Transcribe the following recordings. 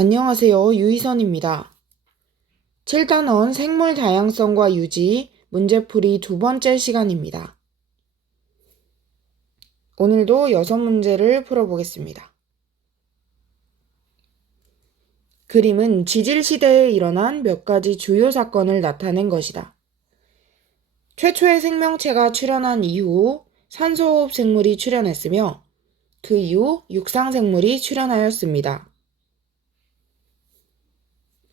안녕하세요. 유희선입니다. 7단원 생물 다양성과 유지 문제풀이 두 번째 시간입니다. 오늘도 6문제를 풀어보겠습니다. 그림은 지질시대에 일어난 몇 가지 주요 사건을 나타낸 것이다. 최초의 생명체가 출현한 이후 산소호흡 생물이 출현했으며 그 이후 육상생물이 출현하였습니다.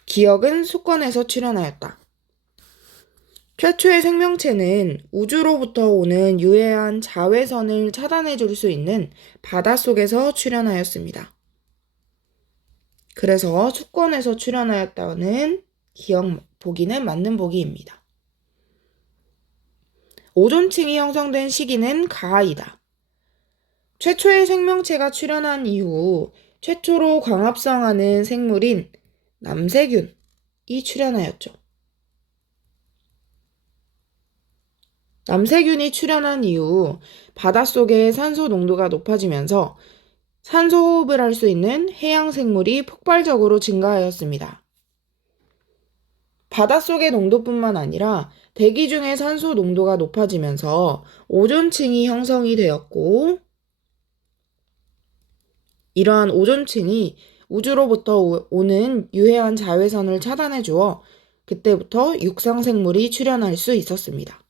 기억은 수권에서 출현하였다. 최초의 생명체는 우주로부터 오는 유해한 자외선을 차단해 줄 수 있는 바닷속에서 출현하였습니다. 그래서 수권에서 출현하였다는 기억 보기는 맞는 보기입니다. 오존층이 형성된 시기는 가하이다. 최초의 생명체가 출현한 이후 최초로 광합성하는 생물인 남세균이 출현하였죠. 남세균이 출현한 이후 바닷속의 산소 농도가 높아지면서 산소 호흡을 할 수 있는 해양 생물이 폭발적으로 증가하였습니다. 바닷속의 농도뿐만 아니라 대기 중의 산소 농도가 높아지면서 오존층이 형성이 되었고, 이러한 오존층이 우주로부터 오는 유해한 자외선을 차단해 주어 그때부터 육상 생물이 출현할 수 있었습니다.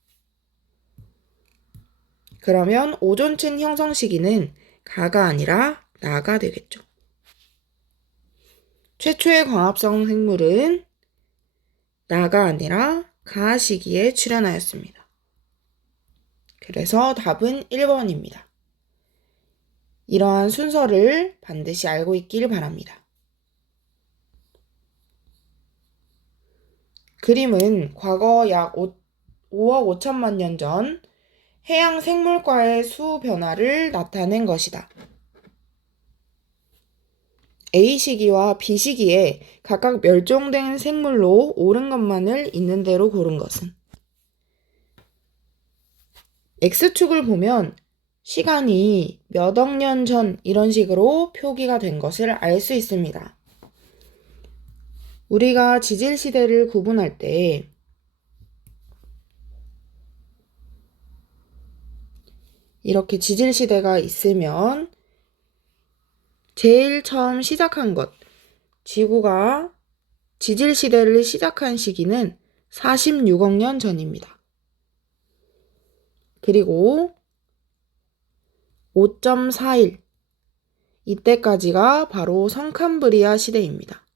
그러면 오존층 형성 시기는 가가 아니라 나가 되겠죠. 최초의 광합성 생물은 나가 아니라 가 시기에 출현하였습니다. 그래서 답은 1번입니다. 이러한 순서를 반드시 알고 있길 바랍니다. 그림은 과거 약 5억 5천만 년 전 해양 생물과의 수 변화를 나타낸 것이다. A 시기와 B 시기에 각각 멸종된 생물로 옳은 것만을 있는 대로 고른 것은? X축을 보면 시간이 몇 억 년 전 이런 식으로 표기가 된 것을 알 수 있습니다. 우리가 지질시대를 구분할 때 이렇게 지질시대가 있으면 제일 처음 시작한 것, 지구가 지질시대를 시작한 시기는 46억 년 전입니다. 그리고 5.41 이때까지가 바로 성캄브리아 시대입니다.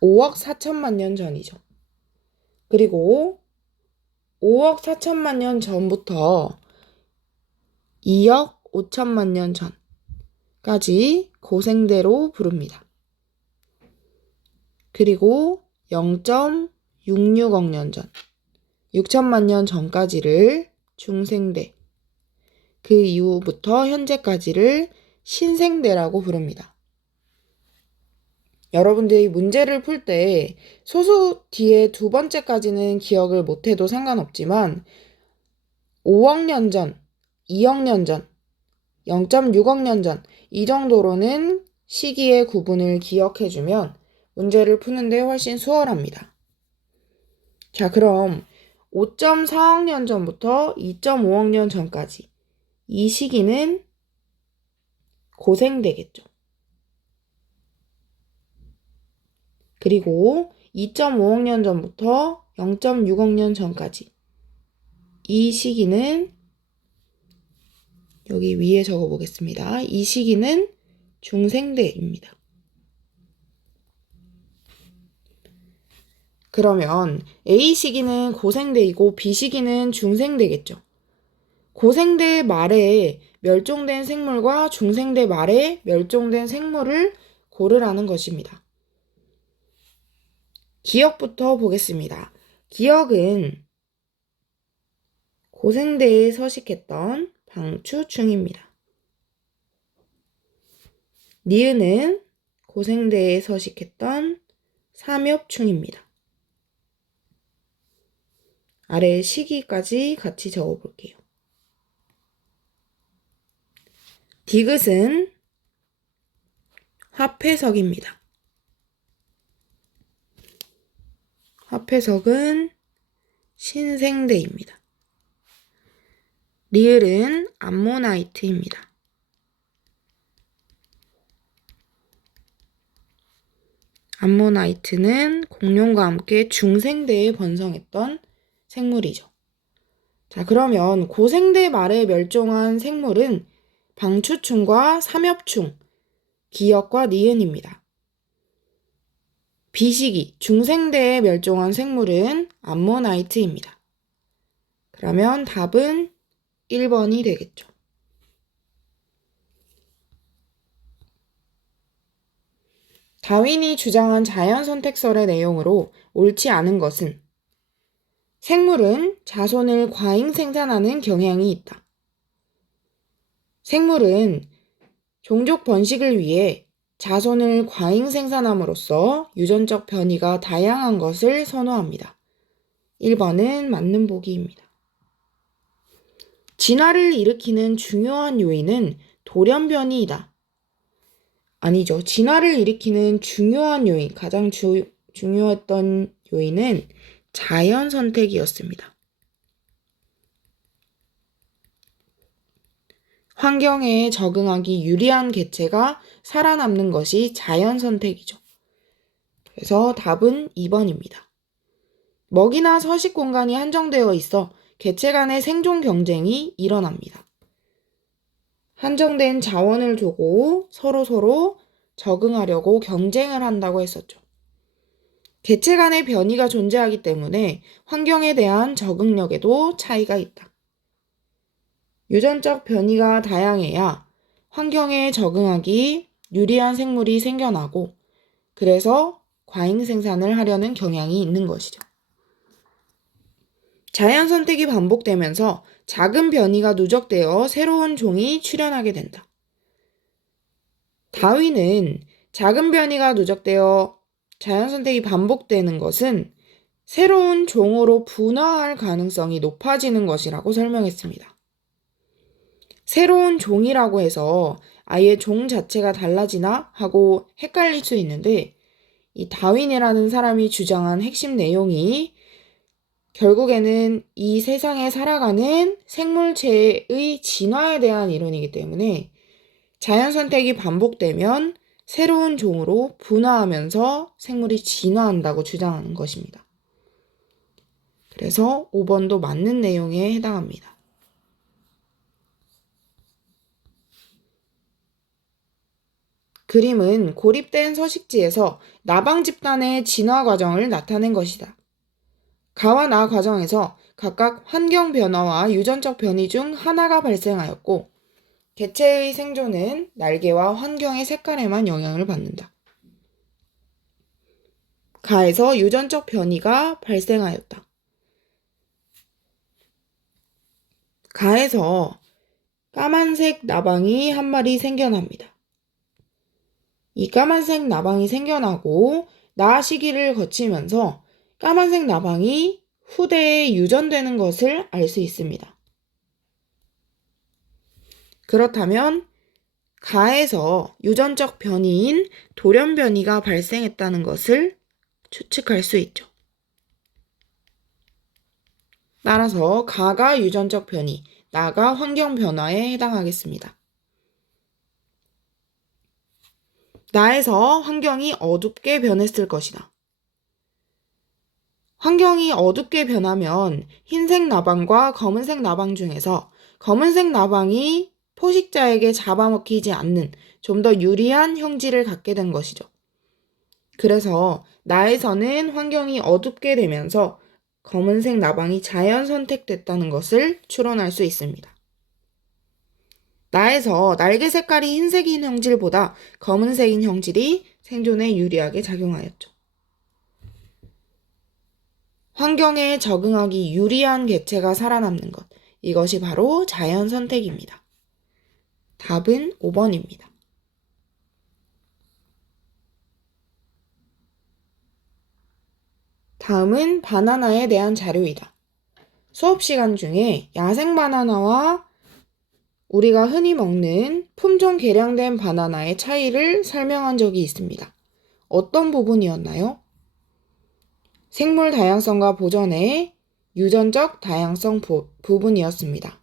5억 4천만 년 전이죠. 그리고 5억 4천만 년 전부터 2억 5천만 년 전까지 고생대로 부릅니다. 그리고 0.66억 년 전, 6천만 년 전까지를 중생대, 그 이후부터 현재까지를 신생대라고 부릅니다. 여러분들이 문제를 풀 때 소수 뒤에 두 번째까지는 기억을 못해도 상관없지만 5억 년 전, 2억 년 전, 0.6억 년 전 이 정도로는 시기의 구분을 기억해주면 문제를 푸는데 훨씬 수월합니다. 자, 그럼 5.4억 년 전부터 2.5억 년 전까지 이 시기는 고생되겠죠. 그리고 2.5억 년 전부터 0.6억 년 전까지 이 시기는 여기 위에 적어보겠습니다. 이 시기는 중생대입니다. 그러면 A 시기는 고생대이고 B 시기는 중생대겠죠. 고생대 말에 멸종된 생물과 중생대 말에 멸종된 생물을 고르라는 것입니다. 기억부터 보겠습니다. 기억은 고생대에 서식했던 방추충입니다. 니은은 고생대에 서식했던 삼엽충입니다. 아래 시기까지 같이 적어볼게요. 디귿은 합해석입니다. 합해석은 신생대입니다. 리을은 암모나이트입니다. 암모나이트는 공룡과 함께 중생대에 번성했던 생물이죠. 자, 그러면 고생대 말에 멸종한 생물은 방추충과 삼엽충, 기역과 니은입니다. 비시기, 중생대에 멸종한 생물은 암모나이트입니다. 그러면 답은 1번이 되겠죠. 다윈이 주장한 자연선택설의 내용으로 옳지 않은 것은 생물은 자손을 과잉 생산하는 경향이 있다. 생물은 종족 번식을 위해 자손을 과잉 생산함으로써 유전적 변이가 다양한 것을 선호합니다. 1번은 맞는 보기입니다. 진화를 일으키는 중요한 요인은 돌연변이이다. 아니죠. 진화를 일으키는 중요한 요인, 가장 중요했던 요인은 자연선택이었습니다. 환경에 적응하기 유리한 개체가 살아남는 것이 자연선택이죠. 그래서 답은 2번입니다. 먹이나 서식 공간이 한정되어 있어 개체 간의 생존 경쟁이 일어납니다. 한정된 자원을 두고 서로 적응하려고 경쟁을 한다고 했었죠. 개체 간의 변이가 존재하기 때문에 환경에 대한 적응력에도 차이가 있다. 유전적 변이가 다양해야 환경에 적응하기 유리한 생물이 생겨나고 그래서 과잉 생산을 하려는 경향이 있는 것이죠. 자연 선택이 반복되면서 작은 변이가 누적되어 새로운 종이 출현하게 된다. 다윈은 작은 변이가 누적되어 자연 선택이 반복되는 것은 새로운 종으로 분화할 가능성이 높아지는 것이라고 설명했습니다. 새로운 종이라고 해서 아예 종 자체가 달라지나 하고 헷갈릴 수 있는데 이 다윈이라는 사람이 주장한 핵심 내용이 결국에는 이 세상에 살아가는 생물체의 진화에 대한 이론이기 때문에 자연 선택이 반복되면 새로운 종으로 분화하면서 생물이 진화한다고 주장하는 것입니다. 그래서 5번도 맞는 내용에 해당합니다. 그림은 고립된 서식지에서 나방 집단의 진화 과정을 나타낸 것이다. 가와 나 과정에서 각각 환경 변화와 유전적 변이 중 하나가 발생하였고 개체의 생존은 날개와 환경의 색깔에만 영향을 받는다. 가에서 유전적 변이가 발생하였다. 가에서 까만색 나방이 한 마리 생겨납니다. 이 까만색 나방이 생겨나고 나 시기를 거치면서 까만색 나방이 후대에 유전되는 것을 알 수 있습니다. 그렇다면 가에서 유전적 변이인 돌연변이가 발생했다는 것을 추측할 수 있죠. 따라서 가가 유전적 변이, 나가 환경 변화에 해당하겠습니다. 나에서 환경이 어둡게 변했을 것이다. 환경이 어둡게 변하면 흰색 나방과 검은색 나방 중에서 검은색 나방이 포식자에게 잡아먹히지 않는 좀 더 유리한 형질을 갖게 된 것이죠. 그래서 나에서는 환경이 어둡게 되면서 검은색 나방이 자연 선택됐다는 것을 추론할 수 있습니다. 나에서 날개 색깔이 흰색인 형질보다 검은색인 형질이 생존에 유리하게 작용하였죠. 환경에 적응하기 유리한 개체가 살아남는 것, 이것이 바로 자연 선택입니다. 답은 5번입니다. 다음은 바나나에 대한 자료이다. 수업 시간 중에 야생 바나나와 우리가 흔히 먹는 품종 개량된 바나나의 차이를 설명한 적이 있습니다. 어떤 부분이었나요? 생물 다양성과 보존의 유전적 다양성 부분이었습니다.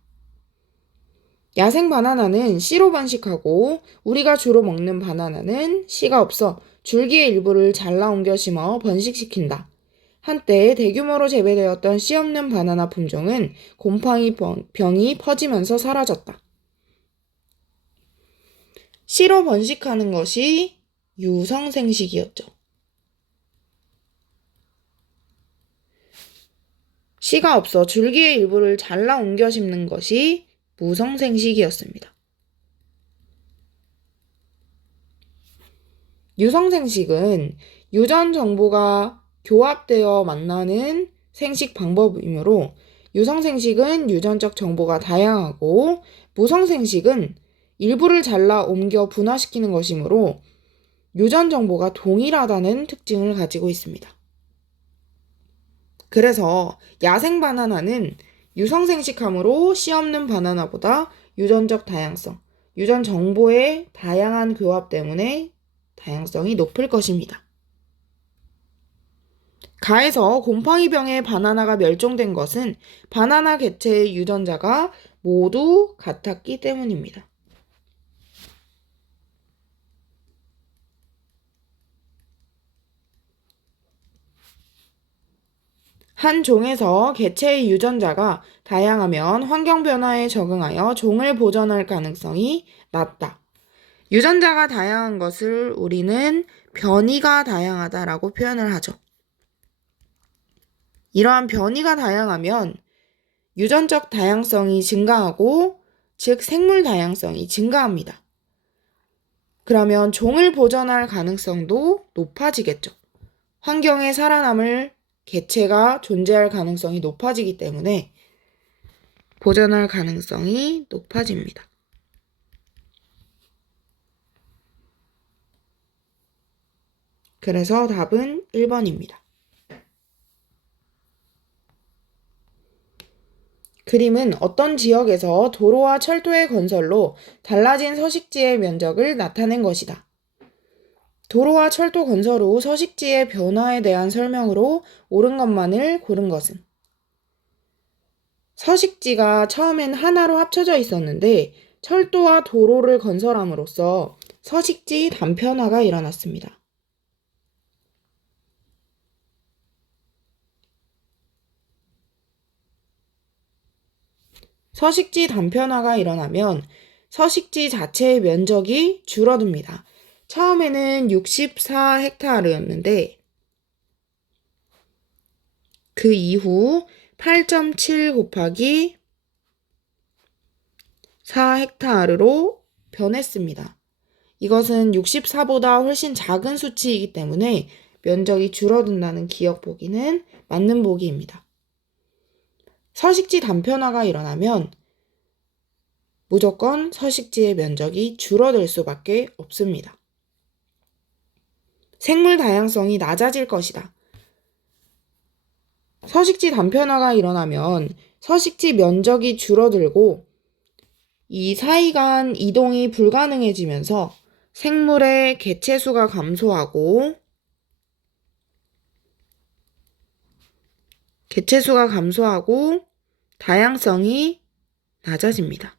야생 바나나는 씨로 번식하고 우리가 주로 먹는 바나나는 씨가 없어 줄기의 일부를 잘라 옮겨 심어 번식시킨다. 한때 대규모로 재배되었던 씨 없는 바나나 품종은 곰팡이 병이 퍼지면서 사라졌다. 씨로 번식하는 것이 유성생식이었죠. 씨가 없어 줄기의 일부를 잘라 옮겨 심는 것이 무성생식이었습니다. 유성생식은 유전 정보가 교합되어 만나는 생식 방법이므로 유성생식은 유전적 정보가 다양하고 무성생식은 일부를 잘라 옮겨 분화시키는 것이므로 유전 정보가 동일하다는 특징을 가지고 있습니다. 그래서 야생 바나나는 유성생식함으로 씨 없는 바나나보다 유전적 다양성, 유전 정보의 다양한 교합 때문에 다양성이 높을 것입니다. 가에서 곰팡이병의 바나나가 멸종된 것은 바나나 개체의 유전자가 모두 같았기 때문입니다. 한 종에서 개체의 유전자가 다양하면 환경 변화에 적응하여 종을 보존할 가능성이 낮다. 유전자가 다양한 것을 우리는 변이가 다양하다라고 표현을 하죠. 이러한 변이가 다양하면 유전적 다양성이 증가하고 즉 생물 다양성이 증가합니다. 그러면 종을 보존할 가능성도 높아지겠죠. 환경에 살아남을 개체가 존재할 가능성이 높아지기 때문에 보존할 가능성이 높아집니다. 그래서 답은 1번입니다. 그림은 어떤 지역에서 도로와 철도의 건설로 달라진 서식지의 면적을 나타낸 것이다. 도로와 철도 건설 후 서식지의 변화에 대한 설명으로 옳은 것만을 고른 것은? 서식지가 처음엔 하나로 합쳐져 있었는데 철도와 도로를 건설함으로써 서식지 단편화가 일어났습니다. 서식지 단편화가 일어나면 서식지 자체의 면적이 줄어듭니다. 처음에는 64헥타르였는데 그 이후 8.7 곱하기 4헥타르로 변했습니다. 이것은 64보다 훨씬 작은 수치이기 때문에 면적이 줄어든다는 기억 보기는 맞는 보기입니다. 서식지 단편화가 일어나면 무조건 서식지의 면적이 줄어들 수밖에 없습니다. 생물 다양성이 낮아질 것이다. 서식지 단편화가 일어나면 서식지 면적이 줄어들고 이 사이 간 이동이 불가능해지면서 생물의 개체수가 감소하고 다양성이 낮아집니다.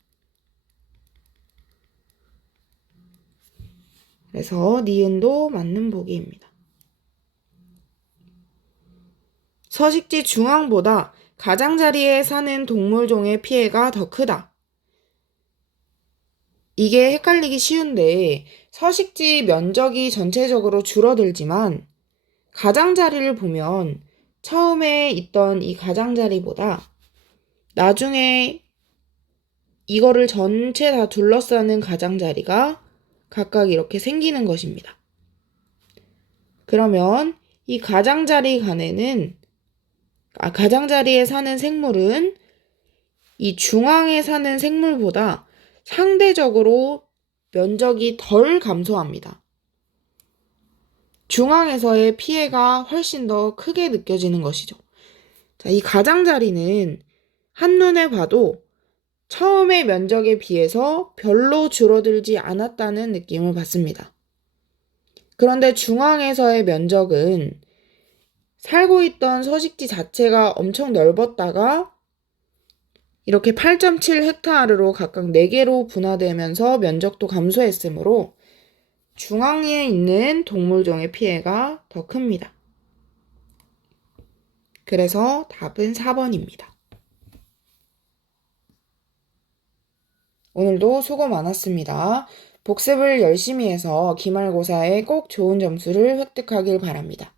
그래서 니은도 맞는 보기입니다. 서식지 중앙보다 가장자리에 사는 동물종의 피해가 더 크다. 이게 헷갈리기 쉬운데 서식지 면적이 전체적으로 줄어들지만 가장자리를 보면 처음에 있던 이 가장자리보다 나중에 이거를 전체 다 둘러싸는 가장자리가 각각 이렇게 생기는 것입니다. 그러면 이 가장자리에 사는 생물은 이 중앙에 사는 생물보다 상대적으로 면적이 덜 감소합니다. 중앙에서의 피해가 훨씬 더 크게 느껴지는 것이죠. 자, 이 가장자리는 한눈에 봐도 처음의 면적에 비해서 별로 줄어들지 않았다는 느낌을 받습니다. 그런데 중앙에서의 면적은 살고 있던 서식지 자체가 엄청 넓었다가 이렇게 8.7헥타르로 각각 4개로 분화되면서 면적도 감소했으므로 중앙에 있는 동물종의 피해가 더 큽니다. 그래서 답은 4번입니다. 오늘도 수고 많았습니다. 복습을 열심히 해서 기말고사에 꼭 좋은 점수를 획득하길 바랍니다.